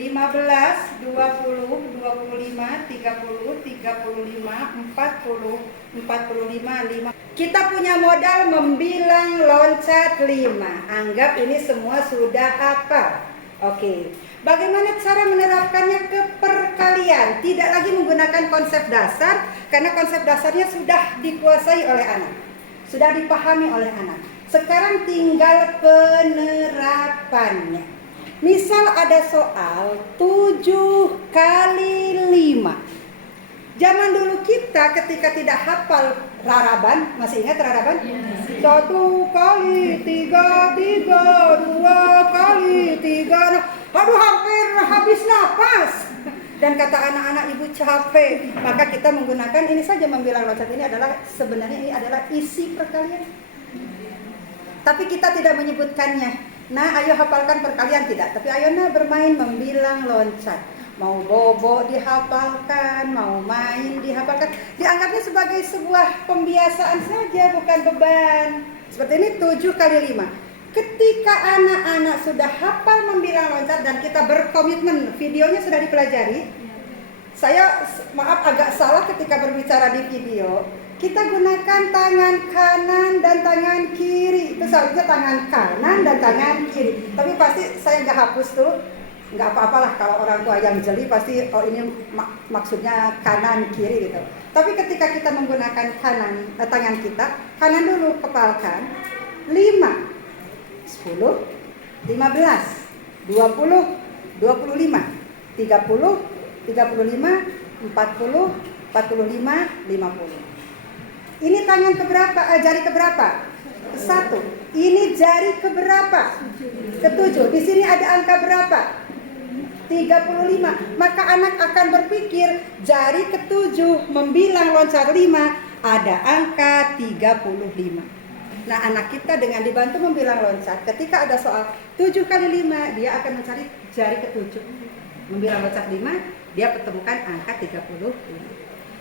15, 20, 25, 30, 35, 40, 45, 5. Kita punya modal membilang loncat 5. Anggap ini semua sudah hafal. Oke. Bagaimana cara menerapkannya ke perkalian? Tidak lagi menggunakan konsep dasar, karena konsep dasarnya sudah dikuasai oleh anak, sudah dipahami oleh anak. Sekarang tinggal penerapannya. Misal ada soal 7 kali 5. Zaman dulu kita ketika tidak hafal raraban, masih ingat raraban? 1 kali 3, 2 kali 3. Aduh, hampir habis napas. Dan kata anak-anak, ibu capek. Maka kita menggunakan ini saja, membilang loncat. Ini adalah sebenarnya ini adalah isi perkalian. Tapi kita tidak menyebutkannya. Nah, ayo hafalkan perkalian, tidak. Tapi ayo bermain membilang loncat. Mau bobo dihafalkan, mau main dihafalkan. Dianggapnya sebagai sebuah pembiasaan saja, bukan beban. Seperti ini 7 kali 5. Ketika anak-anak sudah hafal membilang loncat dan kita berkomitmen, videonya sudah dipelajari. Saya maaf agak salah ketika berbicara di video. Kita gunakan tangan kanan dan tangan kiri. Itu seharusnya tangan kanan dan tangan kiri. Tapi pasti saya nggak hapus tuh. Nggak apa-apalah kalau orang tua yang jeli pasti ini maksudnya kanan kiri gitu. Tapi ketika kita menggunakan tangan kita, kanan dulu kepalkan. 5, 10, 15, 20, 25, 30, 35, 40, 45, 50. Ini tangan keberapa? Jari keberapa? 1. Ini jari keberapa? Ke-7. Di sini ada angka berapa? 35. Maka anak akan berpikir jari ke-7 membilang loncat 5 ada angka 35. Nah, anak kita dengan dibantu membilang loncat, ketika ada soal 7 kali 5, dia akan mencari jari ke-7. Membilang loncat 5, dia pertemukan angka 35.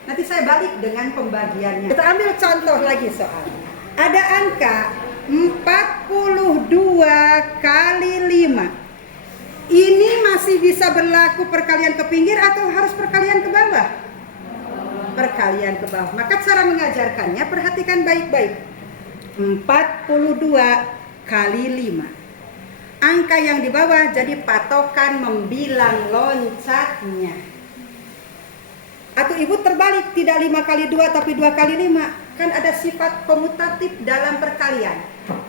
Nanti saya balik dengan pembagiannya. Kita ambil contoh lagi soal. Ada angka 42 kali 5. Ini masih bisa berlaku perkalian ke pinggir atau harus perkalian ke bawah? Perkalian ke bawah. Maka cara mengajarkannya perhatikan baik-baik. 42 kali 5. Angka yang di bawah jadi patokan membilang loncatnya. Atau ibu terbalik, tidak 5 kali 2 tapi 2 kali 5. Kan ada sifat komutatif dalam perkalian.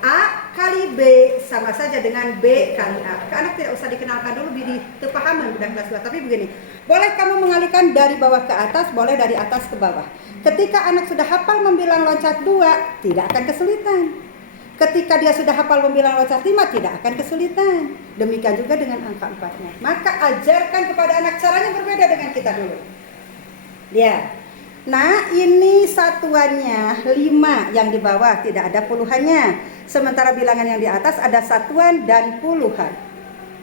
A kali B sama saja dengan B kali A. Anak tidak usah dikenalkan dulu, dipahami udah kelas 2. Tapi begini, boleh kamu mengalihkan dari bawah ke atas, boleh dari atas ke bawah. Ketika anak sudah hafal membilang loncat 2, tidak akan kesulitan. Ketika dia sudah hafal membilang loncat 5, tidak akan kesulitan. Demikian juga dengan angka 4-nya. Maka ajarkan kepada anak, caranya berbeda dengan kita dulu. Lihat. Nah, ini satuannya 5, yang di bawah tidak ada puluhannya. Sementara bilangan yang di atas ada satuan dan puluhan.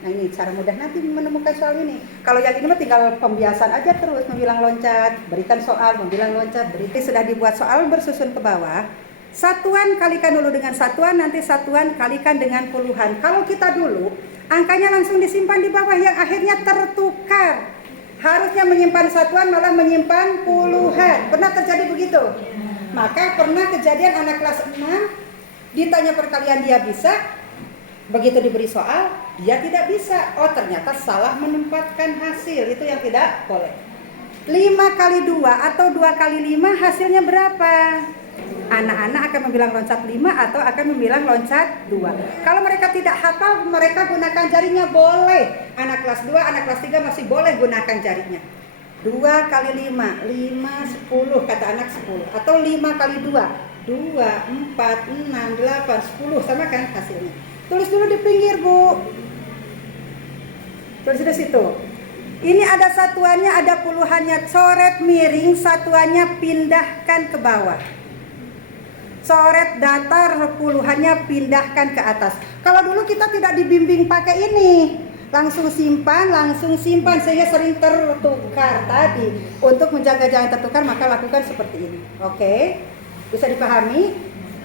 Nah, ini cara mudah nanti menemukan soal ini. Kalau yang ini mah tinggal pembiasaan aja terus membilang loncat, berikan soal, membilang loncat, berikan. Sudah dibuat soal bersusun ke bawah. Satuan kalikan dulu dengan satuan, nanti satuan kalikan dengan puluhan. Kalau kita dulu, angkanya langsung disimpan di bawah yang akhirnya tertukar. Harusnya menyimpan satuan malah menyimpan puluhan. Pernah terjadi begitu? Maka pernah kejadian anak kelas 6 ditanya perkalian dia bisa, begitu diberi soal dia tidak bisa. Oh, ternyata salah menempatkan hasil. Itu yang tidak boleh. 5 kali 2 atau 2 kali 5 hasilnya berapa? Anak-anak akan membilang loncat 5 atau akan membilang loncat 2. Kalau mereka tidak hafal, mereka gunakan jarinya boleh. Anak kelas 2, anak kelas 3 masih boleh gunakan jarinya. 2 kali 5, 5, 10, kata anak 10. Atau 5 kali 2, 2, 4, 6, 8, 10. Sama kan hasilnya. Tulis dulu di pinggir, Bu. Tulis di situ. Ini ada satuannya, ada puluhannya. Coret miring, satuannya pindahkan ke bawah. Coret datar, puluhannya pindahkan ke atas. Kalau dulu kita tidak dibimbing pakai ini, langsung simpan, sehingga sering tertukar tadi. Untuk menjaga jangan tertukar, maka lakukan seperti ini. Oke, bisa dipahami?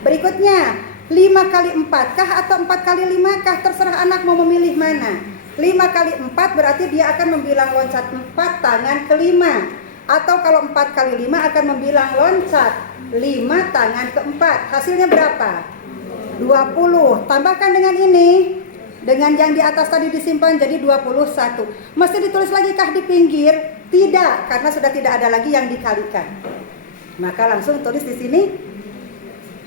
Berikutnya, 5 kali 4 kah atau 4 kali 5 kah? Terserah anak mau memilih mana. 5 kali 4 berarti dia akan membilang loncat 4 tangan ke-5. Atau kalau 4 kali 5 akan membilang loncat 5 tangan ke-4. Hasilnya berapa? 20. Tambahkan dengan ini, dengan yang di atas tadi disimpan jadi 21. Mesti ditulis lagi kah di pinggir? Tidak, karena sudah tidak ada lagi yang dikalikan. Maka langsung tulis di sini.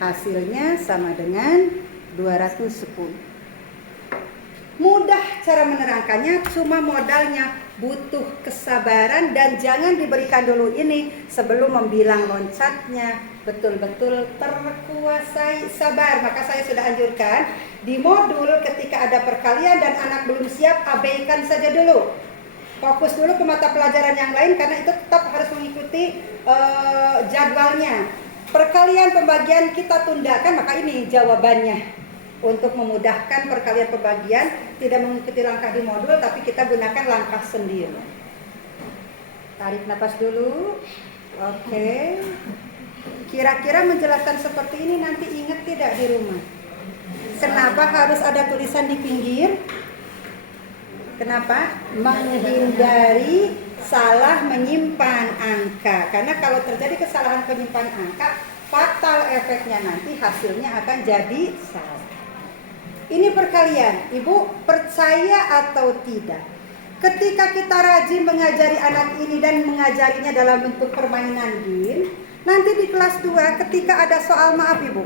Hasilnya sama dengan 210. Mudah cara menerangkannya, cuma modalnya butuh kesabaran dan jangan diberikan dulu ini sebelum membilang loncatnya. Betul-betul terkuasai sabar. Maka saya sudah anjurkan di modul ketika ada perkalian dan anak belum siap, abaikan saja dulu. Fokus dulu ke mata pelajaran yang lain karena itu tetap harus mengikuti jadwalnya. Perkalian pembagian kita tundakan, maka ini jawabannya. Untuk memudahkan perkalian pembagian, tidak mengikuti langkah di modul, tapi kita gunakan langkah sendiri. Tarik nafas dulu. Oke. Kira-kira menjelaskan seperti ini nanti ingat tidak di rumah? Kenapa harus ada tulisan di pinggir? Kenapa? Menghindari salah menyimpan angka. Karena kalau terjadi kesalahan penyimpan angka, fatal efeknya nanti hasilnya akan jadi salah. Ini perkalian, Ibu percaya atau tidak? Ketika kita rajin mengajari anak ini dan mengajarinya dalam bentuk permainan game, nanti di kelas 2 ketika ada soal, maaf Ibu,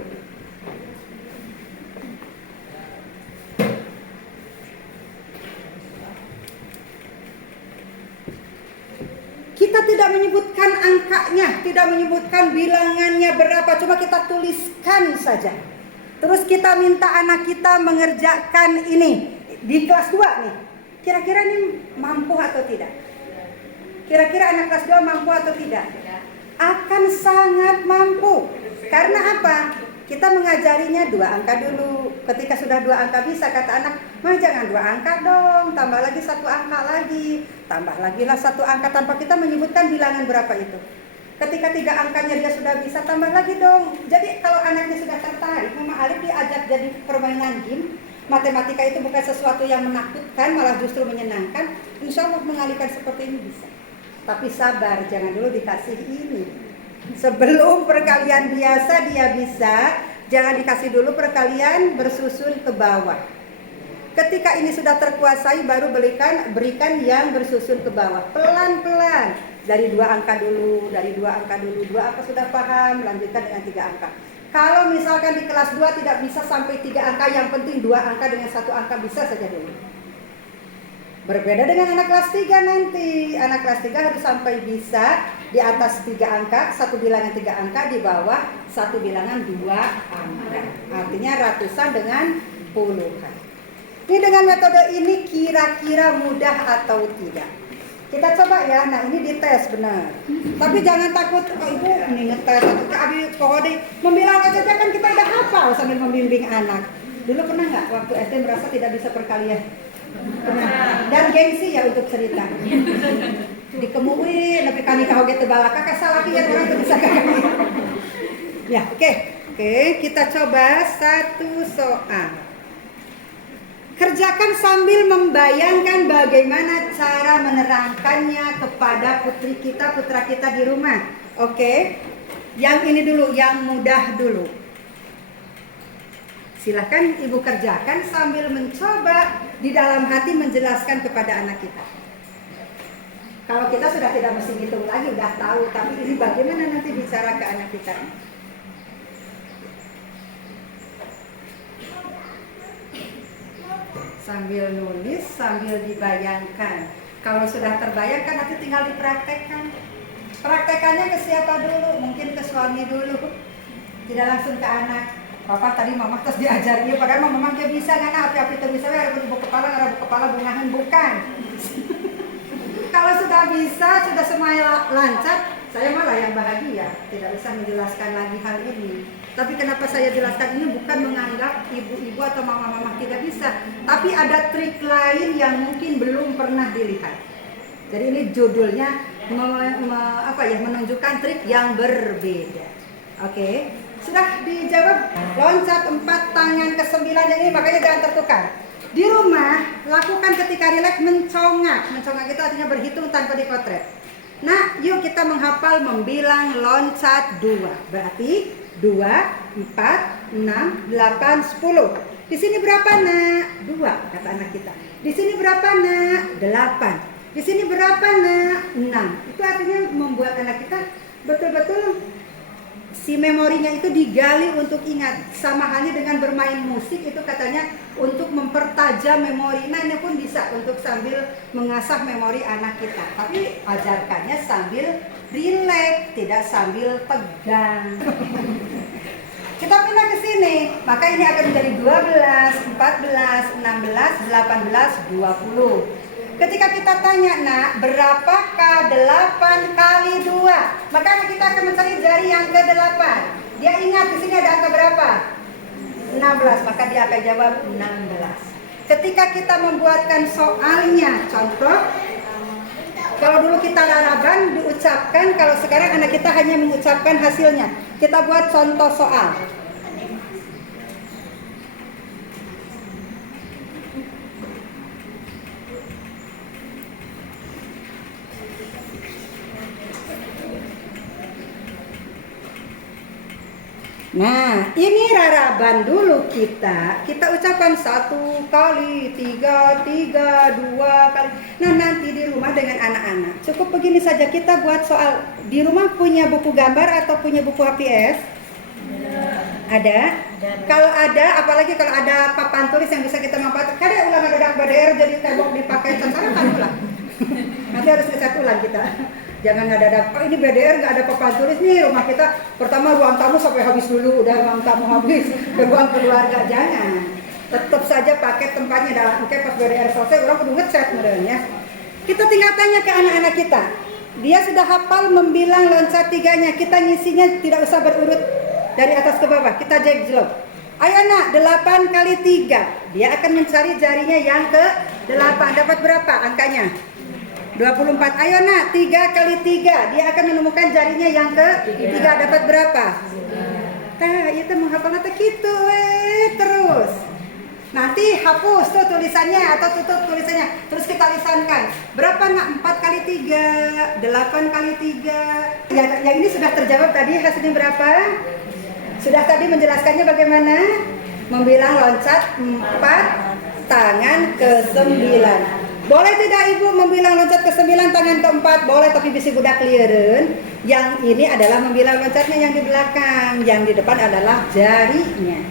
kita tidak menyebutkan angkanya, tidak menyebutkan bilangannya berapa, cuma kita tuliskan saja. Terus kita minta anak kita mengerjakan ini di kelas 2 nih. Kira-kira ini mampu atau tidak? Kira-kira anak kelas 2 mampu atau tidak? Akan sangat mampu. Karena apa? Kita mengajarinya 2 angka dulu. Ketika sudah 2 angka bisa, kata anak, "Mah jangan 2 angka dong, tambah lagi 1 angka lagi." Tambah lagi lah 1 angka tanpa kita menyebutkan bilangan berapa itu. Ketika 3 angkanya dia sudah bisa, tambah lagi dong. Jadi kalau anaknya sudah tertarik, Mama Alif diajak jadi permainan game. Matematika itu bukan sesuatu yang menakutkan, malah justru menyenangkan. Insya Allah mengalihkan seperti ini bisa. Tapi sabar, jangan dulu dikasih ini. Sebelum perkalian biasa dia bisa, jangan dikasih dulu perkalian bersusun ke bawah. Ketika ini sudah terkuasai, baru berikan yang bersusun ke bawah. Pelan-pelan. Dari 2 angka dulu, dari 2 angka dulu. 2 angka sudah paham, lanjutkan dengan 3 angka. Kalau misalkan di kelas 2 tidak bisa sampai 3 angka, yang penting 2 angka dengan 1 angka bisa saja dulu. Berbeda dengan anak kelas 3 nanti. Anak kelas 3 harus sampai bisa di atas 3 angka, 1 bilangan 3 angka, di bawah 1 bilangan 2 angka. Artinya ratusan dengan puluhan. Ini dengan metode ini kira-kira mudah atau tidak? Kita coba ya, nah ini dites benar. Tapi jangan takut, oh ibu ini ngetes atau abi pokoknya membilang aja kan kita udah hafal sambil membimbing anak. Dulu pernah nggak waktu SD merasa tidak bisa perkalian? Pernah. Dan gengsi ya untuk cerita. Dikemuin, tapi kami kau gitu balaka kasar lagi ya orang itu bisa kami. Ya, oke, kita coba 1 soal. Kerjakan sambil membayangkan bagaimana cara menerangkannya kepada putra kita di rumah. Oke. Yang ini dulu, yang mudah dulu. Silahkan Ibu kerjakan sambil mencoba di dalam hati menjelaskan kepada anak kita. Kalau kita sudah tidak mesti ngitung lagi, udah tahu. Tapi ini bagaimana nanti bicara ke anak kita. Sambil nulis, sambil dibayangkan. Kalau sudah terbayangkan nanti tinggal dipraktekkan. Praktekannya ke siapa dulu? Mungkin ke suami dulu. Tidak langsung ke anak. Papa tadi mama terus diajarnya, padahal mama dia bisa kan api-api itu bisa ada ibu kepala bungahan bukan. Kalau sudah bisa, sudah semuanya lancar, saya malah yang bahagia. Tidak bisa menjelaskan lagi hal ini. Tapi kenapa saya jelaskan ini bukan menganggap ibu-ibu atau mama-mama tidak bisa, tapi ada trik lain yang mungkin belum pernah dilihat. Jadi ini judulnya menunjukkan trik yang berbeda. Oke, sudah dijawab. Loncat 4 tangan ke 9 ini makanya jangan tertukar. Di rumah, lakukan ketika rileks mencongak. Mencongak itu artinya berhitung tanpa dikotret. Nah, yuk kita menghafal membilang loncat 2. Berarti 2, 4, 6, 8, 10. Di sini berapa, Nak? 2, kata anak kita. Di sini berapa, Nak? 8. Di sini berapa, Nak? 6. Itu artinya membuat anak kita betul-betul si memorinya itu digali untuk ingat. Sama halnya dengan bermain musik, itu katanya untuk mempertajam memori. Nah, ini pun bisa untuk sambil mengasah memori anak kita. Tapi ajarkannya sambil rileks, tidak sambil tegang. Kita pindah ke sini, maka ini akan menjadi 12, 14, 16, 18, 20. Ketika kita tanya, Nak, berapakah 8 kali 2? Maka kita akan mencari jari yang ke-8. Dia ingat di sini ada angka berapa? 16, maka dia akan jawab 16. Ketika kita membuatkan soalnya, contoh, kalau dulu kita laraban diucapkan, kalau sekarang anak kita hanya mengucapkan hasilnya. Kita buat contoh soal. Nah, ini raraban dulu kita ucapkan 1 kali 3, 3, 2 kali. Nah, nanti di rumah dengan anak-anak cukup begini saja, kita buat soal. Di rumah punya buku gambar atau punya buku HPS? Ada? Kalau ada, apalagi kalau ada papan tulis yang bisa kita manfaatkan. Kada ulang ada BDR jadi tembok dipakai sasaran kan ulang. Nanti harus ngecat ulang kita. Jangan ada oh ini BDR nggak ada papan tulis nih, rumah kita pertama ruang tamu sampai habis dulu, udah ruang tamu habis ke ruang keluarga, jangan. Tetap saja pakai tempatnya dalam oke, pas BDR selesai orang kudu ngecat modelnya. Kita tinggal tanya ke anak-anak kita, dia sudah hafal membilang loncat 3-nya, kita ngisinya tidak usah berurut dari atas ke bawah, kita jawab. Ayo, Nak, 8 kali 3, dia akan mencari jarinya yang ke-8, dapat berapa angkanya? 24. Ayo, Nak, 3 kali 3. Dia akan menemukan jarinya yang ke-3. Dapat berapa? Tah, itu menghafal nata gitu terus. Nanti hapus tuh tulisannya atau tutup tulisannya. Terus kita lisankan. Berapa, Nak? 4 kali 3, 8 kali 3. Yang ini sudah terjawab tadi, hasilnya berapa? Sudah tadi menjelaskannya bagaimana? Membilang loncat 4, tangan ke-9. Boleh tidak Ibu membilang loncat ke-9 tangan ke-4? Boleh, tapi bisa budak lieureun. Yang ini adalah membilang loncatnya yang di belakang, yang di depan adalah jarinya.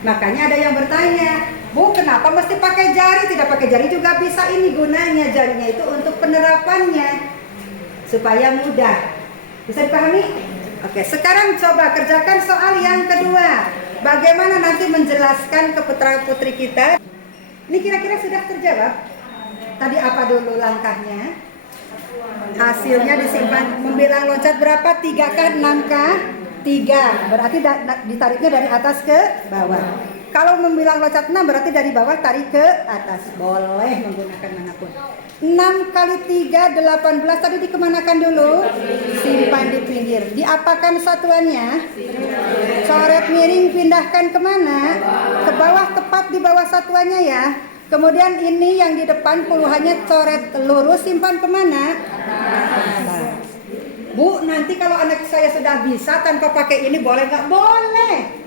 Makanya ada yang bertanya, Bu, kenapa mesti pakai jari? Tidak pakai jari juga bisa, ini gunanya. Jarinya itu untuk penerapannya supaya mudah. Bisa dipahami? Oke, sekarang coba kerjakan soal yang kedua. Bagaimana nanti menjelaskan ke putra-putri kita? Ini kira-kira sudah terjawab? Tadi apa dulu langkahnya? Hasilnya disimpan. Membilang loncat berapa? 3 kah? 6 kah? 3. Berarti ditariknya dari atas ke bawah. Kalau membilang loncat 6 berarti dari bawah tarik ke atas. Boleh menggunakan manapun. 6 kali 3, 18. Tadi dikemanakan dulu? Simpan di pinggir. Diapakan satuannya? Coret miring pindahkan kemana? Ke bawah, tepat di bawah satuannya ya. Kemudian ini yang di depan puluhannya coret lurus, simpan kemana? Nah. Bu, nanti kalau anak saya sudah bisa tanpa pakai ini boleh nggak? Boleh.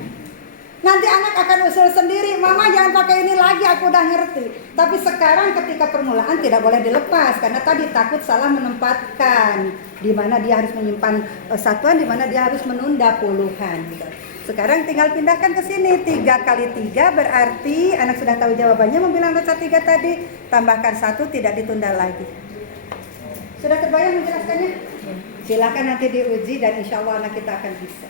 Nanti anak akan usul sendiri, Mama jangan pakai ini lagi, aku udah ngerti. Tapi sekarang ketika permulaan tidak boleh dilepas, karena tadi takut salah menempatkan. Di mana dia harus menyimpan satuan, di mana dia harus menunda puluhan. Gitu. Sekarang tinggal pindahkan ke sini. 3 kali 3 berarti anak sudah tahu jawabannya, membilang loncat 3 tadi. Tambahkan 1, tidak ditunda lagi. Sudah terbayang menjelaskannya? Silakan nanti diuji dan insya Allah anak kita akan bisa.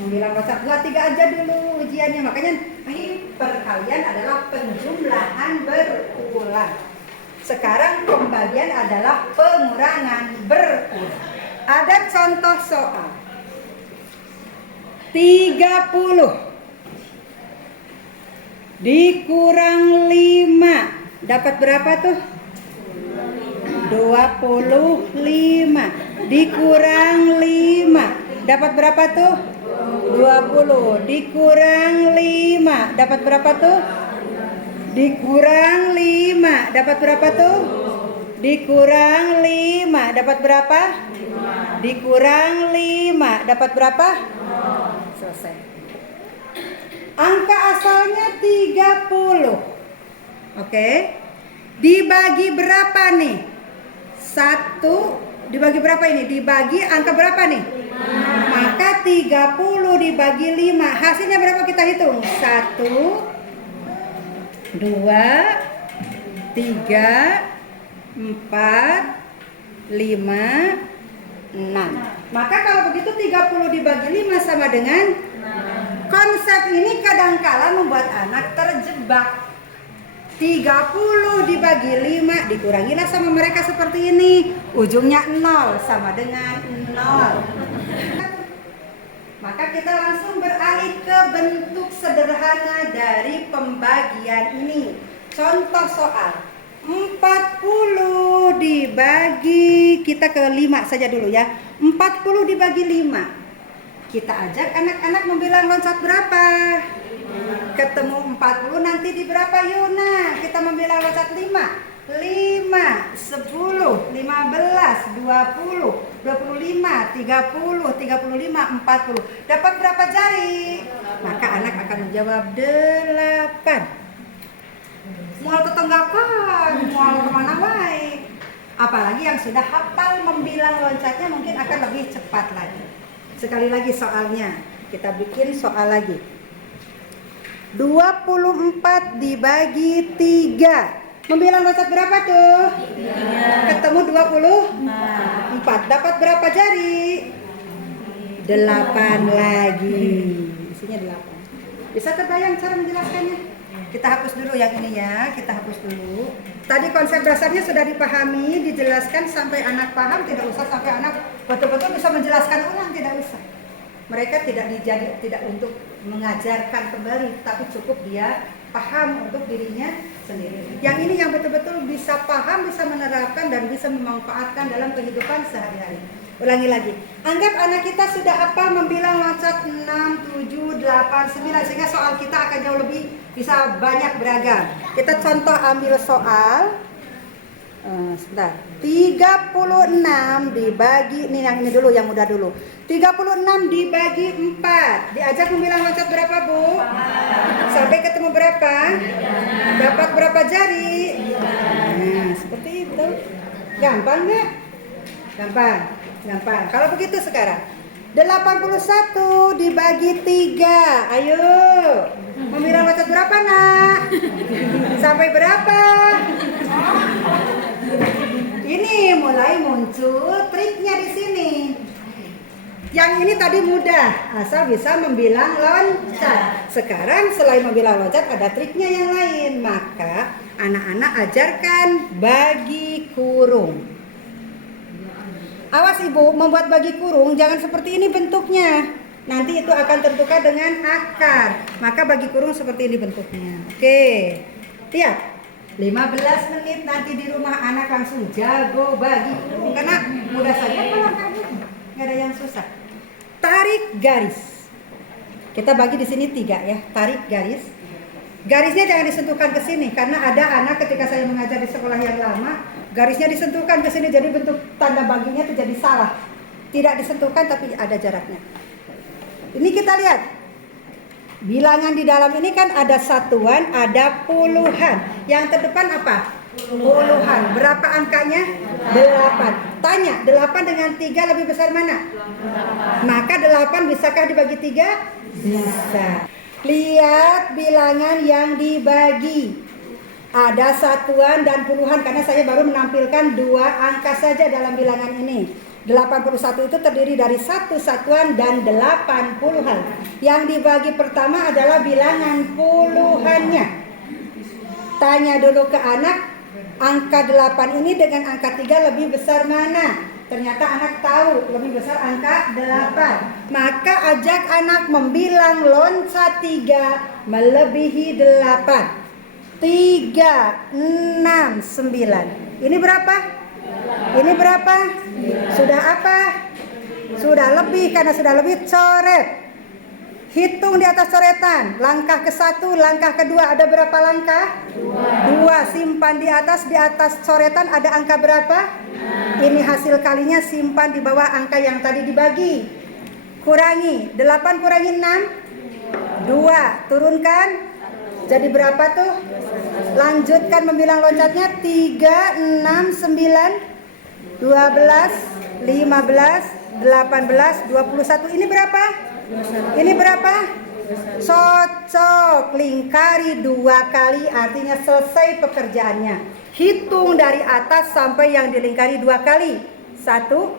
Membilang loncat 2, 3 aja dulu ujiannya. Makanya perkalian adalah penjumlahan berulang. Sekarang pembagian adalah pengurangan berulang. Ada contoh soal. 30 dikurang 5 dapat berapa tuh? 25 dikurang 5 dapat berapa tuh? 20 dikurang 5 dapat berapa tuh? Dikurang 5 dapat berapa tuh? Dikurang 5 dapat berapa? Dikurang 5 dapat berapa? Selesai. Angka asalnya 30. Oke. Dibagi berapa nih? 1 dibagi berapa ini? Dibagi angka berapa nih? 5. Maka 30 dibagi 5. Hasilnya berapa kita hitung? 1 2 3 4 5 6. Maka kalau begitu 30 dibagi 5 sama dengan 6. Konsep ini kadangkala membuat anak terjebak. 30 dibagi 5 dikurangilah sama mereka seperti ini. Ujungnya 0 sama dengan 0. Maka kita langsung beralih ke bentuk sederhana dari pembagian ini. Contoh soal 40 dibagi, kita ke 5 saja dulu ya. 40 dibagi 5. Kita ajak anak-anak membilang loncat berapa? Ketemu 40 nanti di berapa Yuna? Kita membilang loncat 5. 5, 10, 15, 20, 25, 30, 35, 40. Dapat berapa jari? Maka anak akan menjawab 8. Mual tetanggakan, mual kemana wae. Apalagi yang sudah hafal membilang loncatnya mungkin akan lebih cepat lagi. Sekali lagi soalnya, kita bikin soal lagi. 24 dibagi 3. Membilang loncat berapa tuh? 3. Ketemu 24. Dapat berapa jari? 8 lagi. Isinya 8. Bisa terbayang cara menjelaskannya? Kita hapus dulu yang ini ya. Kita hapus dulu. Tadi konsep dasarnya sudah dipahami, dijelaskan sampai anak paham. Tidak usah sampai anak betul-betul bisa menjelaskan ulang. Tidak usah. Mereka tidak untuk mengajarkan kembali, tapi cukup dia paham untuk dirinya sendiri. Yang ini yang betul-betul bisa paham, bisa menerapkan dan bisa memanfaatkan dalam kehidupan sehari-hari. Ulangi lagi. Anggap anak kita sudah hafal membilang loncat 6, 7, 8, 9 sehingga soal kita akan jauh lebih bisa banyak beragam. Kita contoh ambil soal sebentar. 36 dibagi, ini yang ini dulu, yang mudah dulu. 36 dibagi 4. Diajak membilang loncat berapa, Bu? 4. Sampai ketemu berapa? 3. Dapat berapa jari? 3. Nah, seperti itu. Gampang nggak? Gampang. Kalau begitu sekarang 81 dibagi 3. Ayo. Membilang loncat berapa, Nak? Sampai berapa? Ini mulai muncul triknya di sini. Yang ini tadi mudah, asal bisa membilang loncat. Sekarang selain membilang loncat ada triknya yang lain. Maka anak-anak ajarkan bagi kurung. Awas Ibu, membuat bagi kurung jangan seperti ini bentuknya. Nanti itu akan tertukar dengan akar. Maka bagi kurung seperti ini bentuknya. Oke. Lihat. 15 menit nanti di rumah anak langsung jago bagi kurung. Karena mudah saja pelanggannya. Nggak ada yang susah. Tarik garis. Kita bagi di sini 3 ya. Tarik garis. Garisnya jangan disentuhkan ke sini karena ada anak ketika saya mengajar di sekolah yang lama, garisnya disentuhkan ke sini jadi bentuk tanda baginya itu jadi salah. Tidak disentuhkan tapi ada jaraknya. Ini kita lihat. Bilangan di dalam ini kan ada satuan, ada puluhan. Yang terdepan apa? Puluhan. Berapa angkanya? 8. Tanya, 8 dengan 3 lebih besar mana? 8. Maka 8 bisakah dibagi 3? Bisa. Lihat bilangan yang dibagi. Ada satuan dan puluhan karena saya baru menampilkan 2 angka saja dalam bilangan ini. 81 itu terdiri dari 1 satuan dan 8 puluhan. Yang dibagi pertama adalah bilangan puluhannya. Tanya dulu ke anak, angka 8 ini dengan angka 3 lebih besar mana? Ternyata anak tahu lebih besar angka 8. Maka ajak anak membilang loncat 3 melebihi 8. 3, 6, 9. Ini berapa? Ini berapa? Sudah apa? Sudah lebih, karena sudah lebih coret. Hitung di atas coretan. Langkah ke-1, langkah kedua ada berapa langkah? 2. Simpan di atas coretan ada angka berapa? Ini hasil kalinya, simpan di bawah angka yang tadi dibagi. Kurangi, 8 kurangi 6, 2. Turunkan, jadi berapa tuh? Lanjutkan membilang loncatnya. 3, 6, 9, 12, 15, 18, 21. Ini berapa? Ini berapa? Cocok. Lingkari 2 kali, artinya selesai pekerjaannya. Hitung dari atas sampai yang dilingkari 2 kali. 1,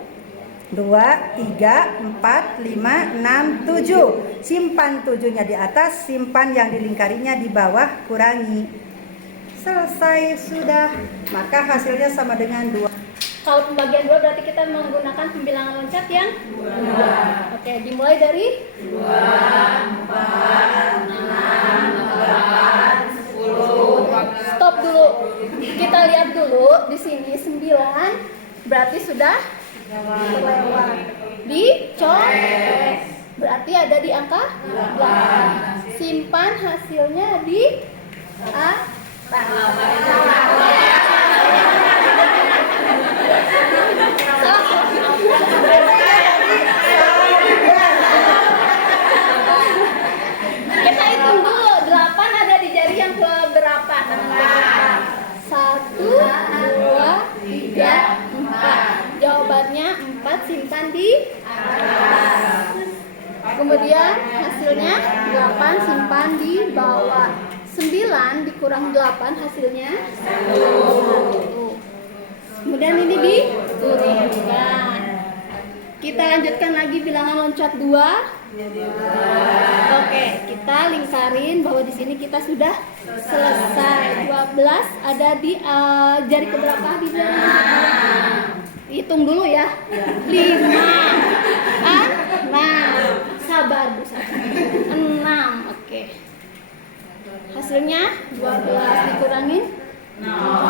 2, 3, 4, 5, 6, 7. Simpan 7-nya di atas, simpan yang dilingkarinya di bawah, kurangi. Selesai sudah. Maka hasilnya sama dengan 2. Kalau pembagian 2 berarti kita menggunakan pembilangan loncat yang 2. Oke, dimulai dari 2, 4, 6, 8, 10. Stop dulu. Kita lihat dulu di sini 9 berarti sudah terlewat. Dicoret. Berarti ada di angka 8. Simpan hasilnya di kita hitung dulu, 8 ada di jari yang keberapa? 1, 2, 3, 4. Jawabannya 4, simpan di atas. Kemudian hasilnya 8, simpan di bawah. 9 dikurang 8 hasilnya 1. Kemudian ini diturunkan. Kita lanjutkan lagi bilangan loncat 2. Oke, kita lingkarin bahwa di sini kita sudah selesai. 12 ada di jari keberapa di jari? Hitung dulu ya. 5, 6. Sabar Bu. 6. Oke. Hasilnya 12 dikurangin 0.